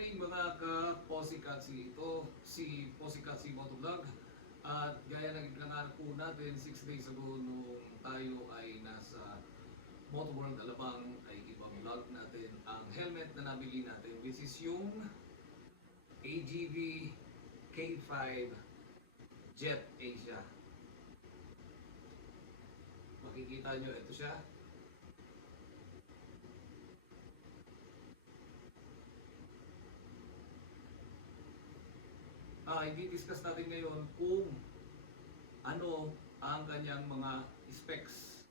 morning mga ka-Possikatsi. Ito si Possikatsi Motovlog. At gaya ng ipinangarap po natin 6 days ago nung tayo ay nasa Motoworld Alabang ay ipa-vlog natin ang helmet na nabili natin, which is yung AGV K5 Jet Asia. Makikita nyo, ito siya. I-discuss natin ngayon kung ano ang kanyang mga specs.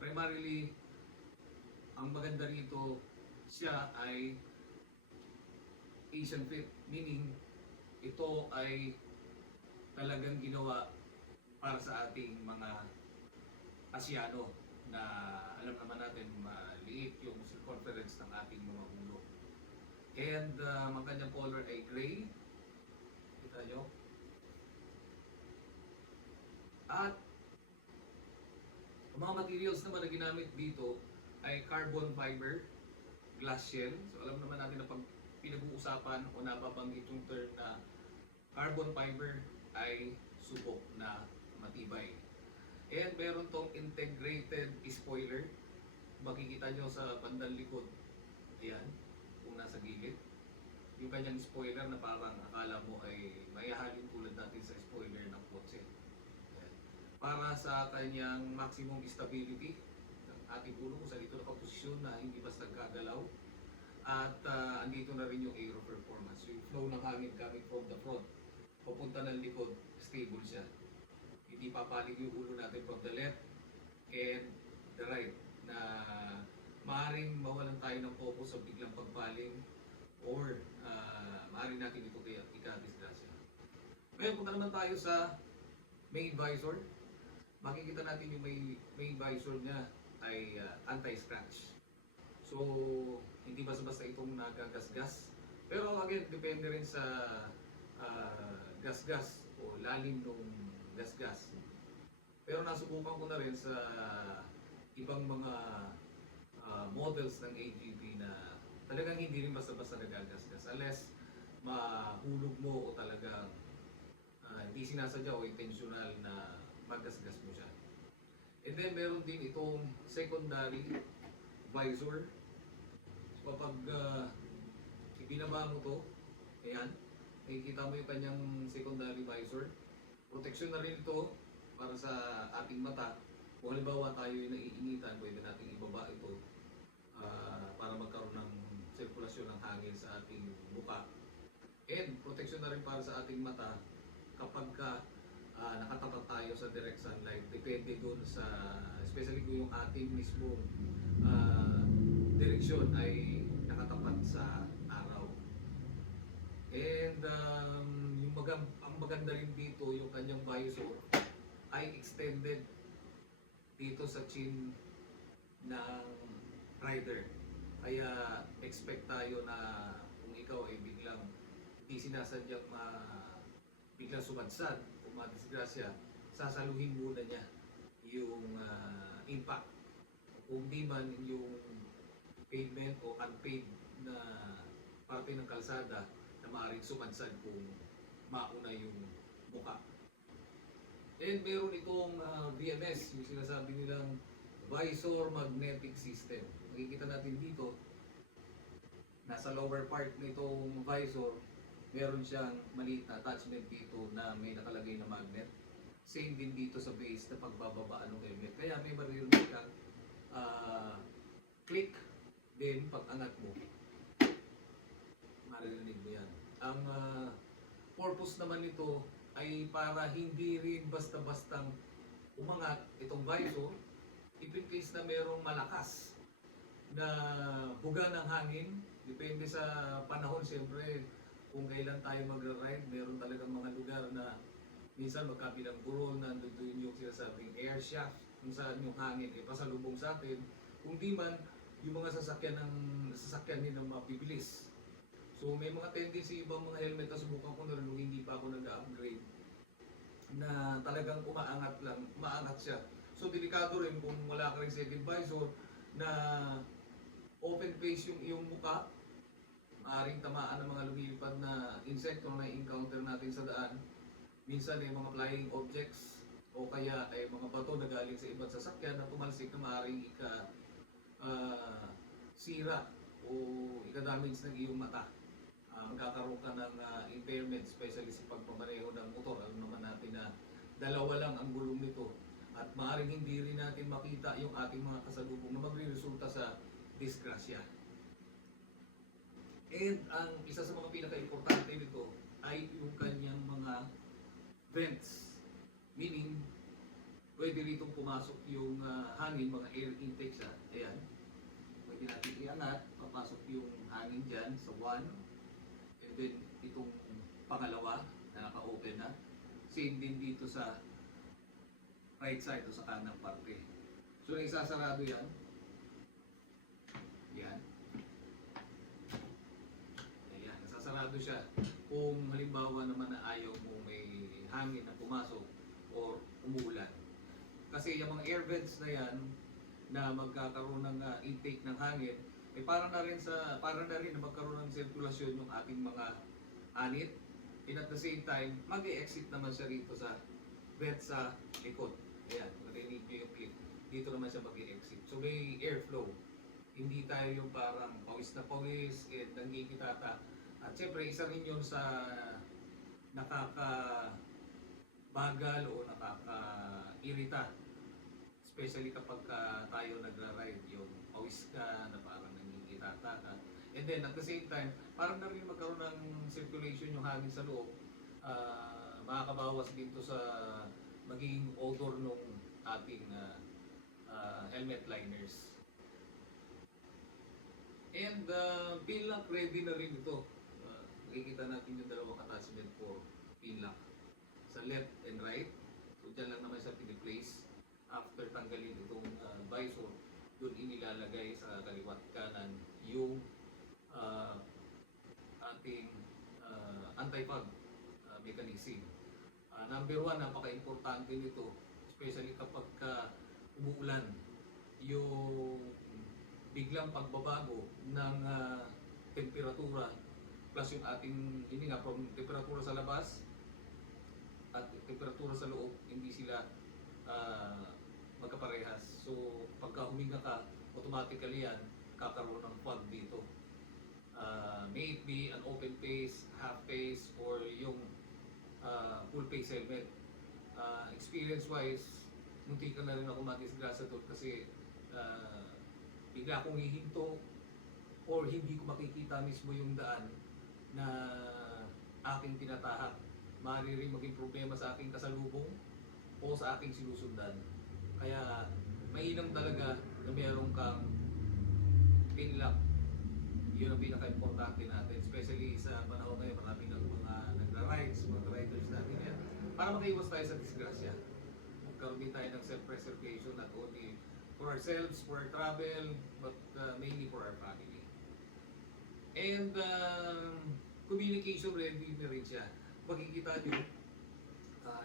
Primarily, ang maganda rito, siya ay Asian fit, meaning ito ay talagang ginawa para sa ating mga Asyano na alam naman natin maliit yung circumference ng ating mga ulo. And ang kanyang color ay gray. Kita nyo? At ang mga materials naman na ginamit dito ay carbon fiber, glass shell. So alam naman natin na pag pinag-uusapan o napabanggit yung term na carbon fiber ay subok na matibay. And meron tong integrated spoiler. Makikita nyo sa bandang likod. Ayan, kung nasa gilid. Yung kanyang spoiler na parang akala mo ay mayahalin tulad natin sa spoiler ng kotse. Ayan. Para sa kanyang maximum stability ng ating ulo kung saan ito nakaposisyon na hindi basta gagalaw. At andito na rin yung aero performance. Yung flow ng hangin coming from the front, papunta ng likod, stable siya. Hindi papalig yung ulo natin from the left and the right na maaaring mawalan tayo ng focus sa biglang pagpaling or maaaring natin ito kaya ikadisgrasya. Ngayon, punta naman tayo sa main visor. Makikita natin yung main visor niya ay anti-scratch. So, hindi basta-basta itong nagagasgas. Pero again, depende rin sa gasgas o lalim ng gasgas. Pero nasubukan ko na rin sa ibang mga models ng AGV na talagang hindi rin basta-basta nagagasgas unless mahulog mo o talagang hindi sinasadya o intentional na magasgas mo siya. And then meron din itong secondary visor. So kapag ibinaba mo to, ayan, nakikita mo yung kanyang secondary visor. Protection na rin ito para sa ating mata. Kung halimbawa tayo yung naiinitan, pwede natin ibaba ito para magkaroon ng sirkulasyon ng hangin sa ating mukha. And protection na rin para sa ating mata kapag nakatapat tayo sa direct sunlight. Depende doon sa, especially kung yung ating mismo direksyon ay nakatapat sa araw. And ang maganda rin dito, yung kanyang visor ay extended dito sa chin ng rider. Kaya expect tayo na kung ikaw ay biglang hindi sinasadyang biglang sumadsad o madisgrasya, sasaluhin muna niya yung impact. Kung di man yung pavement o unpaved na parte ng kalsada na maaaring sumadsad kung mauna yung muka. And meron itong VMS, yung sinasabi nilang Visor Magnetic System. Makikita natin dito, nasa lower part nitong visor, meron siyang maliit na attachment dito na may nakalagay na magnet. Same din dito sa base na pagbababaan ng helmet. Kaya may maririnig kang click din pag angat mo. Maririnig mo yan. Ang purpose naman nito ay para hindi rin basta-bastang umangat itong visor if in case na merong malakas na buga ng hangin. Depende sa panahon, siyempre kung kailan tayo magra-ride, meron talagang mga lugar na minsan magkabilang burol, nandun yung sinasabing air shaft kung saan yung hangin ay pasalubong sa atin, kung di man yung mga sasakyan nila mabibilis. So may mga tendency ibang mga helmet na subukan ko na rin nung hindi pa ako nag-upgrade na talagang umaangat siya. So delikado rin kung wala ka rin second visor na open face yung iyong mukha, maaring tamaan ng mga lumilipad na insekto na encounter natin sa daan. Minsan ay mga flying objects o kaya ay mga bato na galing sa ibang sasakyan na tumalsik na maaring sira o ika-damage ng iyong mata. Magkakaroon ka ng impairment, especially sa pagmamaneho ng motor. Alam naman natin na dalawa lang ang gulong nito at maaaring hindi rin natin makita yung ating mga kasalubong na magre-resulta sa disgrasya. And ang isa sa mga pinaka-importante nito ay yung kanyang mga vents. Meaning, pwede rito pumasok yung hangin, mga air intake siya. Ayan. Pwede natin iangat, papasok yung hangin dyan sa 1. And then, itong pangalawa na naka-open na. Same din dito sa right side o sa kanang parte. So, isasarado yan. Yan. Ayan, nasasarado siya. Kung halimbawa naman na ayaw mo may hangin na pumasok or umulan. Kasi yung mga air vents na yan na magkakaroon ng intake ng hangin, eh para na rin na magkaroon ng sirkulasyon yung ating mga anit. And at the same time, mag-e-exit naman siya rito sa vent sa likod. Ayan, marinig nyo yung clip. Dito naman siya mag-e-exit. So may airflow. Hindi tayo yung parang pawis na pawis at nangikitata. At siyempre, isa rin yun sa nakakabagal o nakaka-irita. Especially kapag tayo nagra-ride, yung pawis ka na parang nangikitata ka. And then at the same time, parang na rin magkaroon ng circulation yung hangin sa loob. Makakabawas dito sa magiging odor nung ating helmet liners. And pin lock ready na rin ito. Makikita natin yung dalawang attachment for pin lock sa left and right. So dyan lang naman siya piniplace. After tanggalin itong visor, doon inilalagay sa kaliwat kanan yung ating anti-fog mechanism. Number 1, napaka-importante nito, especially kapag umuulan, yung biglang pagbabago ng temperatura plus yung ating hininga from temperatura sa labas at temperatura sa loob, hindi sila magkaparehas. So pagka huminga ka, automatically yan kakaroon ng fog dito. May it be an open face, half face, or yung full face helmet. Experience wise, munti ka na rin ako madisgrasya doon kasi bigla akong hihinto or hindi ko makikita mismo yung daan na aking tinatahak. Maaari rin maging problema sa aking kasalubong o sa aking sinusundan. Kaya mainam talaga na meron kang pin lock. Yun ang pinaka-importante natin, especially sa panahon ngayon, marami ng mga nagra-rides, mga riders natin yan. Para makaiwas tayo sa disgrasya. Magkaroon din tayo ng self-preservation not only for ourselves, for our travel, but mainly for our family. And communication ready na rin siya. Makikita nyo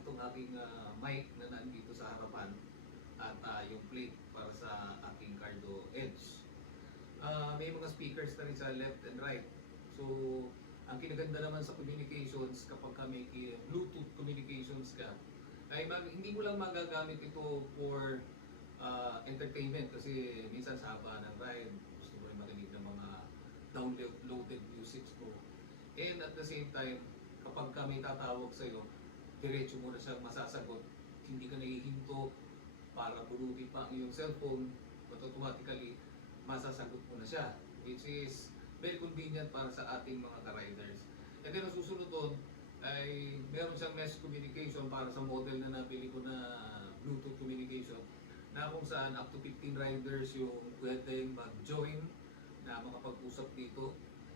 itong aking mic na nandito sa harapan at yung plate para sa aking cardo edge. May mga speakers na rin sa left and right. So, ang kinaganda naman sa communications kapag may Bluetooth communications ka, ay hindi mo lang magagamit ito for entertainment kasi minsan sa haba ng ride, gusto mo rin marinig ng mga downloaded music mo. And at the same time, kapag may tatawag sa'yo, diretso mo na siyang masasagot. Hindi ka nahihinto para bunutin pa ang iyong cellphone, but automatically, masasagot mo na siya, which is very convenient para sa ating mga ka-riders. And then ang susunod doon ay meron siyang mesh communication para sa model na nabili ko na Bluetooth communication na kung saan up to 15 riders yung pwedeng mag-join na makapag-usap dito.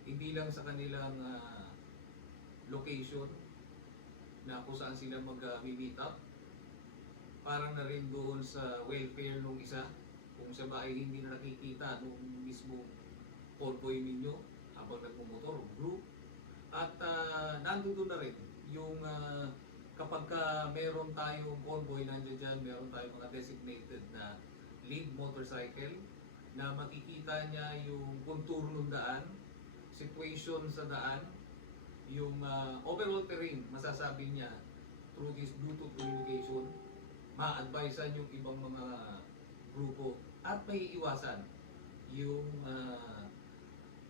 Hindi lang sa kanilang location na kung saan sila mag-meet up, parang na rin doon sa welfare nung isa. Kung siya ba ay hindi na nakikita nung mismo convoy ninyo habang nagmumotor, group. At nandun na rin yung kapag meron tayong convoy nandiyan dyan, meron tayong mga designated na lead motorcycle na makikita niya yung contour ng daan. situation sa daan, yung overall terrain, masasabi niya through this Bluetooth communication, ma-advisean yung ibang mga grupo at may iwasan yung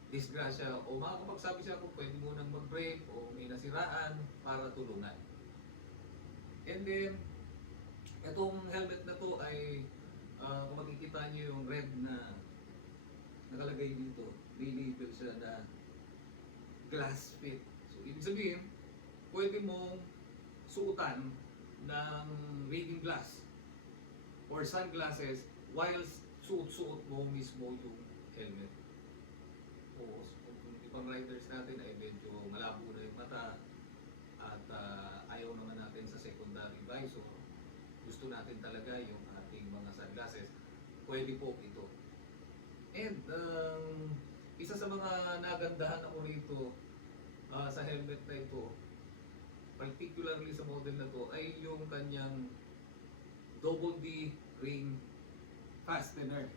disgrasya o makakapagsabi siya kung pwede mo nang mag-break o may nasiraan para tulungan. And then, itong helmet na to ay kung makikita nyo yung red na nakalagay dito, may label siya na glass fit. So, ibig sabihin, pwede mong suotan ng reading glass or sunglasses while suot-suot mo mismo yung helmet. O kung ibang riders natin ay medyo malabo na yung mata at ayaw naman natin sa secondary visor, gusto natin talaga yung ating mga sunglasses, pwede po ito. And isa sa mga nagandahan ako rito sa helmet na ito, particularly sa model na to, ay yung kanyang double D ring fastener.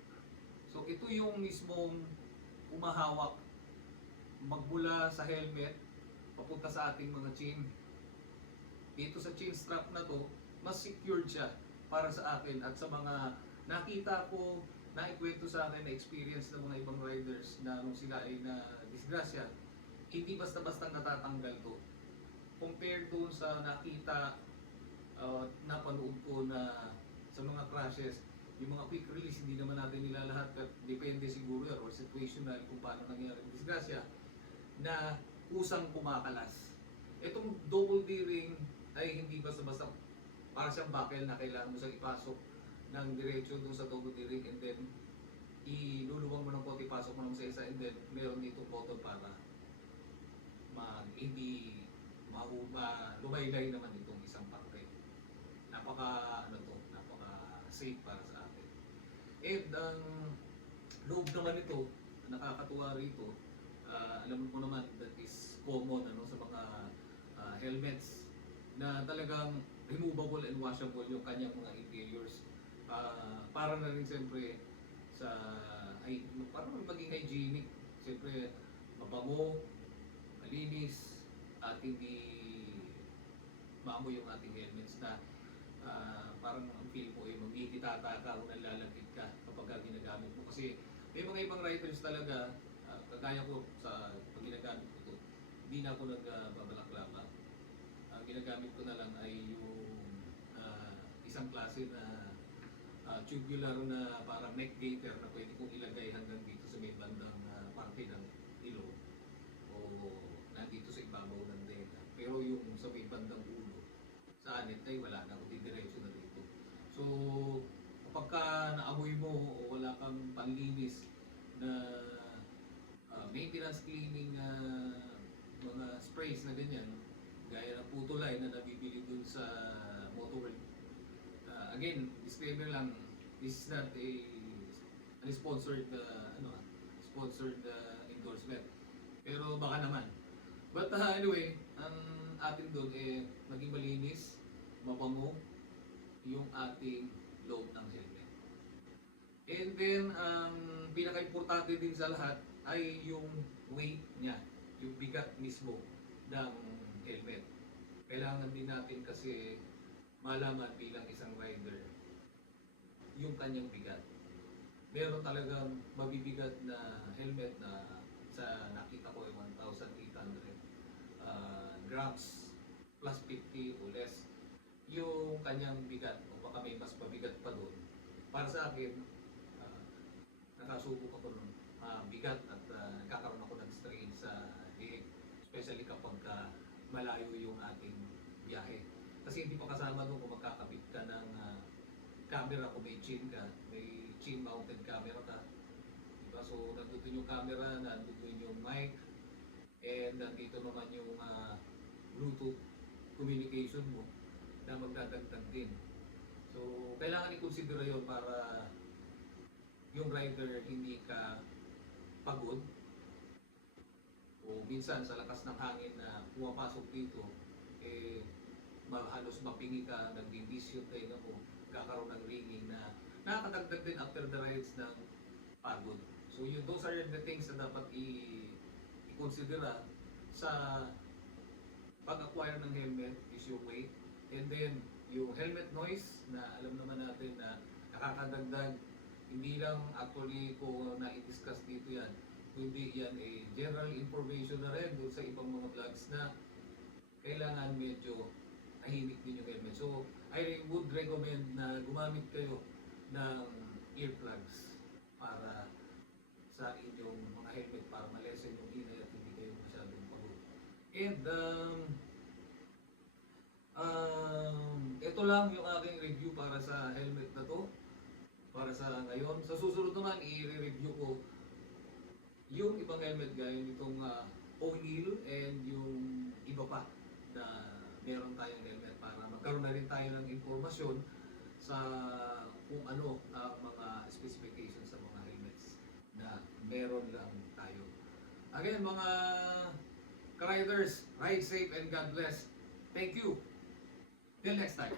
So ito yung mismong umahawak magmula sa helmet papunta sa ating mga chin. Dito sa chin strap na to, mas secured siya para sa akin at sa mga nakita ko, naikwento sa akin na experience ng mga ibang riders na nung sila ay na disgrasya, hindi basta-basta natatanggal to. Compared doon sa nakita, napanood ko na sa mga crashes, yung mga quick release, hindi naman natin nila lahat, depende siguro yan or situational kung paano nangyari ang disgrasya, na kusang kumakalas. Itong double D ring ay hindi basta-basta para siyang buckle na kailangan mo siyang ipasok ng diretso doon sa double D ring and then iluluwang mo ng konti, pasok mo ng sa isa and then meron dito button para hindi lumaylay naman itong isang parte. Napaka safe para sa atin. And ang loob naman ito, nakakatuwa rito, alam mo naman that is common sa mga helmets na talagang removable and washable yung kanyang mga interiors. Para na rin siyempre para maging hygienic. Siyempre mabango, malinis, at hindi maamoy yung ating helmets na parang ang feel mo ay magkikitata ka o nalalagit ka kapag ginagamit mo. Kasi may mga ibang riders talaga, kagaya ko sa pag ginagamit ko ito, hindi na ako nagbabalaklaka. Ang ginagamit ko na lang ay yung isang klase na tubular na parang neck gaiter na pwede kong ilagay hanggang dito sa may bandang parte ng ilong o nandito sa ibabaw ng tenga. Pero yung sa may bandang ulo, sa anit ay wala na, kundi diretso na dito. So, kapag ka naamoy mo o wala kang panlinis na maintenance cleaning mga sprays na ganyan, gaya ng putulay na nabibili dun sa Motorworld. Again, disclaimer lang, this is not a sponsored sponsored endorsement. Pero baka naman. But anyway, ang atin doon maging malinis, mabango yung ating loob ng helmet. And then, ang pinaka-importante din sa lahat ay yung weight niya, yung bigat mismo ng helmet. Kailangan din natin kasi malaman bilang isang rider yung kanyang bigat. Meron talagang mabibigat na helmet na sa nakita ko ay 1,800 grams plus 50 o less yung kanyang bigat o baka may mas mabigat pa doon. Para sa akin, nakasubok ako ng bigat at nagkakaroon ako ng strain sa leg, especially kapag malayo yung ating biyahe. Kasi hindi pa kasama doon kung magkakabit ka ng camera, kung may chin ka, may chin mounted camera ka. Diba? So, nandito yung camera, nandito yung mic, and nandito naman yung Bluetooth communication mo na magdadagdag din. So, kailangan i-consider yun para yung rider hindi ka pagod o minsan sa lakas ng hangin na pumapasok dito, halos mapingi ka, nagdidisyo tayo mo, kakaroon ng ringing na nakakadagdag din after the rides ng pagod. So those are the things na dapat i-consider kinokonsidera sa pag-acquire ng helmet is yung weight, and then yung helmet noise na alam naman natin na nakakadagdag, hindi lang actually ko na-discuss dito yan, kundi yan general information na rin doon sa ibang mga vlogs na kailangan medyo tahimik din yung helmet. So, I would recommend na gumamit kayo ng earplugs para sa inyong mga helmet para malesen yung ingay at hindi kayo masyadong pagod. And ito lang yung aking review para sa helmet na to. Para sa ngayon. Sa susunod naman, i-review ko yung ibang helmet gaya nitong O'Neill and yung iba pa na meron tayong helmet para magkaroon na rin tayo ng impormasyon sa kung ano ang mga specifications sa mga helmets na meron lang tayo. Again, mga ka-riders, ride safe and God bless. Thank you. Till next time.